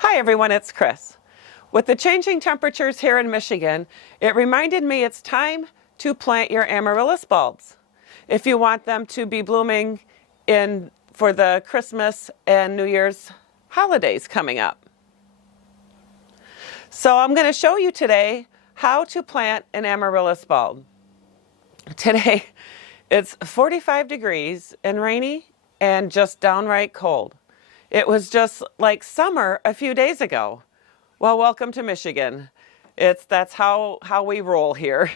Hi everyone, it's Chris. With the changing temperatures here in Michigan, it reminded me it's time to plant your amaryllis bulbs if you want them to be blooming for the Christmas and New Year's holidays coming up. So I'm going to show you today how to plant an amaryllis bulb. Today it's 45 degrees and rainy and just downright cold. It was just like summer a few days ago. Well, welcome to Michigan. That's how we roll here.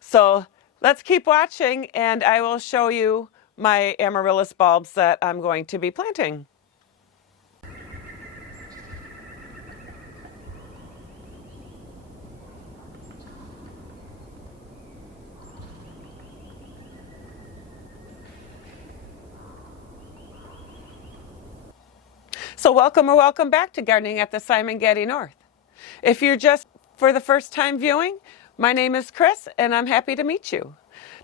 So let's keep watching and I will show you my amaryllis bulbs that I'm going to be planting. So welcome back to Gardening at the Simongetti North. If you're just for the first time viewing, my name is Chris and I'm happy to meet you.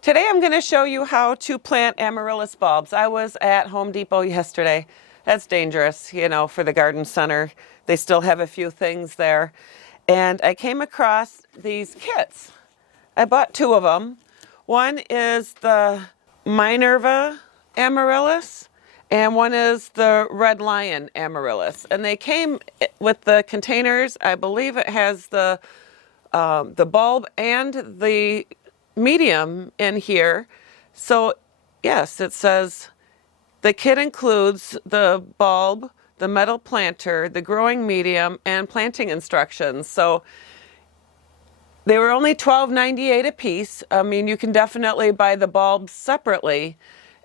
Today I'm going to show you how to plant amaryllis bulbs. I was at Home Depot yesterday. That's dangerous, you know, for the garden center. They still have a few things there. And I came across these kits. I bought two of them. One is the Minerva amaryllis, and one is the Red Lion amaryllis. And they came with the containers. I believe it has the bulb and the medium in here. So yes, it says the kit includes the bulb, the metal planter, the growing medium, and planting instructions. So they were only $12.98 a piece. I mean, you can definitely buy the bulbs separately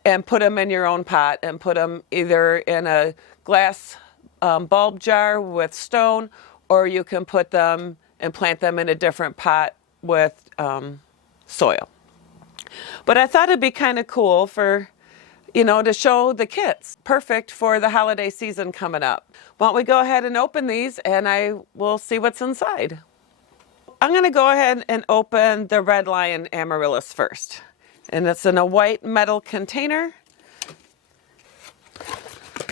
and put them in your own pot and put them either in a glass bulb jar with stone, or you can put them and plant them in a different pot with soil. But I thought it'd be kind of cool for, you know, to show the kits. Perfect for the holiday season coming up. Why don't we go ahead and open these and I will see what's inside. I'm going to go ahead and open the Red Lion amaryllis first. And it's in a white metal container.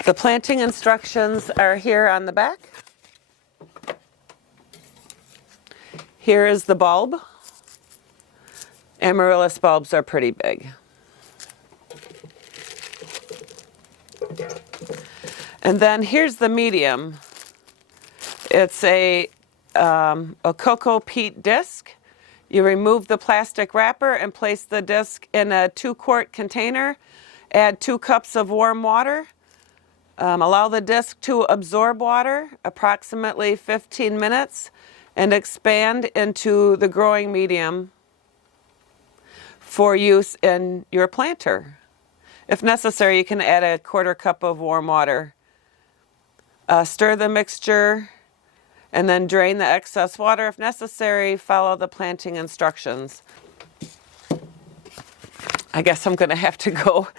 The planting instructions are here on the back. Here is the bulb. Amaryllis bulbs are pretty big. And then here's the medium. It's a cocoa peat disc. You remove the plastic wrapper and place the disc in a 2-quart container. Add 2 cups of warm water. Allow the disc to absorb water approximately 15 minutes and expand into the growing medium for use in your planter. If necessary, you can add a 1/4 cup of warm water. Stir the mixture and then drain the excess water. If necessary, follow the planting instructions. I guess I'm going to have to go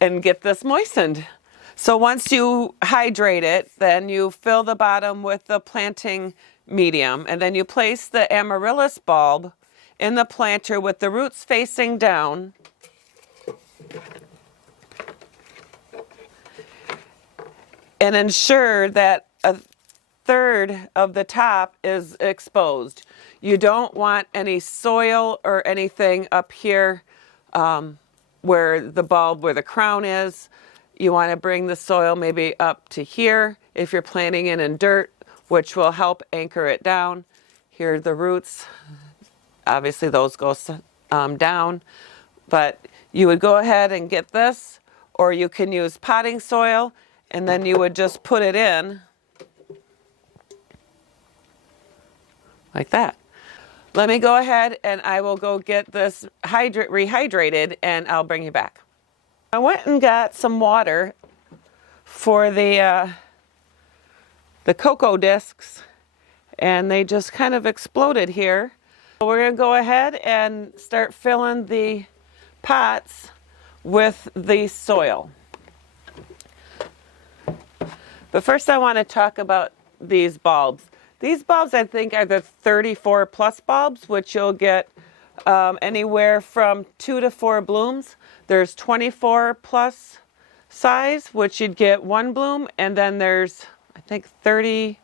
and get this moistened. So once you hydrate it, then you fill the bottom with the planting medium, and then you place the amaryllis bulb in the planter with the roots facing down. And ensure that 1/3 of the top is exposed. You don't want any soil or anything up here where the crown is. You want to bring the soil maybe up to here if you're planting it in dirt, which will help anchor it down. Here are the roots. Obviously those go down, but you would go ahead and get this, or you can use potting soil, and then you would just put it in like that. Let me go ahead and I will go get this rehydrated and I'll bring you back. I went and got some water for the cocoa discs, and they just kind of exploded here. So we're going to go ahead and start filling the pots with the soil. But first I want to talk about these bulbs. These bulbs, I think, are the 34 plus bulbs, which you'll get anywhere from 2 to 4 blooms. There's 24 plus size, which you'd get 1 bloom, and then there's, I think, 30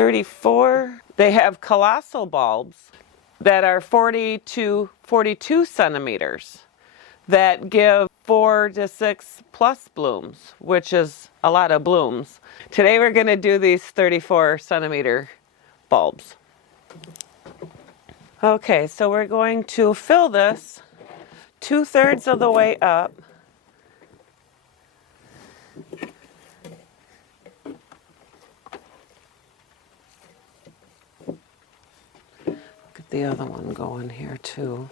34. They have colossal bulbs that are 40 to 42 centimeters that give 4 to 6 plus blooms, which is a lot of blooms. Today we're going to do these 34 centimeter bulbs. Okay, so we're going to fill this 2/3 of the way up. Get the other one going here too.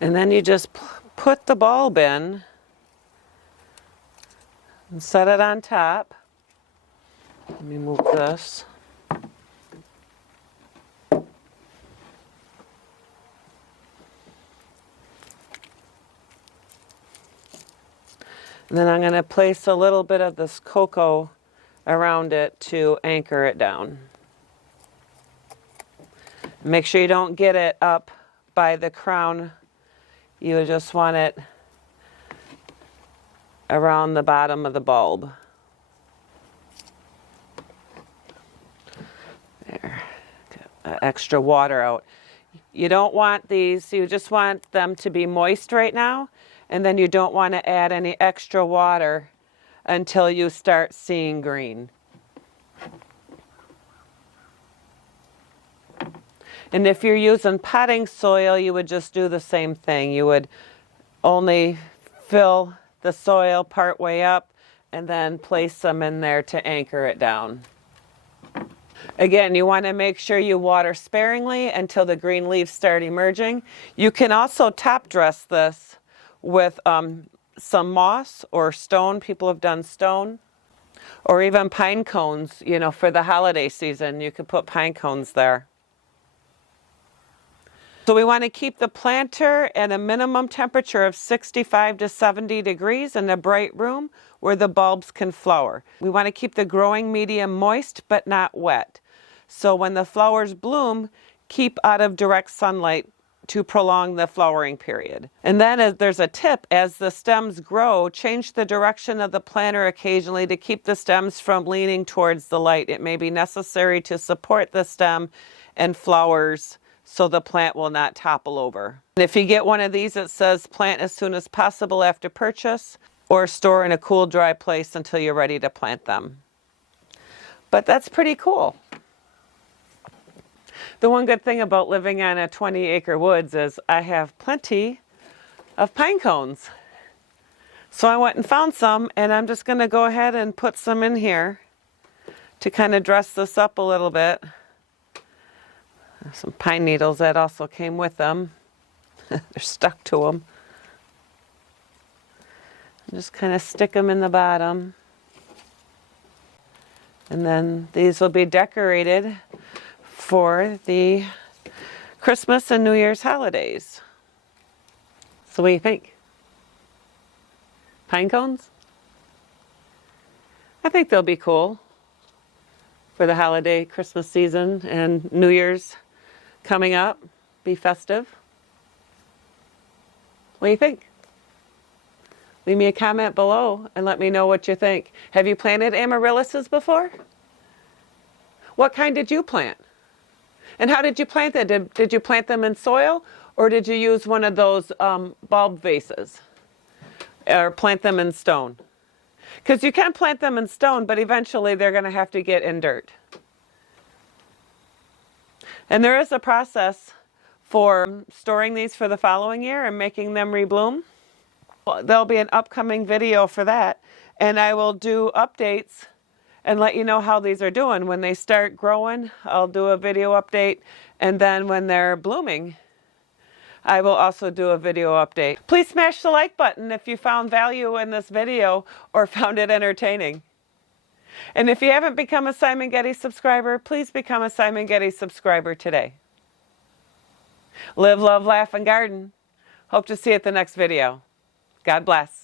And then you just put the bulb in and set it on top. Let me move this. And then I'm going to place a little bit of this cocoa around it to anchor it down. Make sure you don't get it up by the crown. You just want it around the bottom of the bulb. There. Get extra water out. You don't want these, you just want them to be moist right now, and then you don't want to add any extra water until you start seeing green. And if you're using potting soil, you would just do the same thing. You would only fill the soil part way up and then place them in there to anchor it down. Again, you want to make sure you water sparingly until the green leaves start emerging. You can also top dress this with some moss or stone. People have done stone. Or even pine cones, you know, for the holiday season. You could put pine cones there. So we want to keep the planter at a minimum temperature of 65 to 70 degrees in a bright room where the bulbs can flower. We want to keep the growing medium moist but not wet. So when the flowers bloom, keep out of direct sunlight to prolong the flowering period. And then there's a tip: as the stems grow, change the direction of the planter occasionally to keep the stems from leaning towards the light. It may be necessary to support the stem and flowers so the plant will not topple over. And if you get one of these, it says plant as soon as possible after purchase, or store in a cool, dry place until you're ready to plant them. But that's pretty cool. The one good thing about living on a 20-acre woods is I have plenty of pine cones. So I went and found some, and I'm just going to go ahead and put some in here to kind of dress this up a little bit. Some pine needles that also came with them. They're stuck to them. Just kind of stick them in the bottom. And then these will be decorated for the Christmas and New Year's holidays. So what do you think? Pine cones? I think they'll be cool for the holiday Christmas season and New Year's coming up. Be festive. What do you think? Leave me a comment below and let me know what you think. Have you planted amaryllises before? What kind did you plant? And how did you plant them? Did you plant them in soil, or did you use one of those bulb vases? Or plant them in stone? Because you can plant them in stone, but eventually they're going to have to get in dirt. And there is a process for storing these for the following year and making them rebloom. There'll be an upcoming video for that, and I will do updates and let you know how these are doing. When they start growing, I'll do a video update, and then when they're blooming, I will also do a video update. Please smash the like button if you found value in this video or found it entertaining. And if you haven't become a Simongetti subscriber, please become a Simongetti subscriber today. Live, love, laugh, and garden. Hope to see you at the next video. God bless.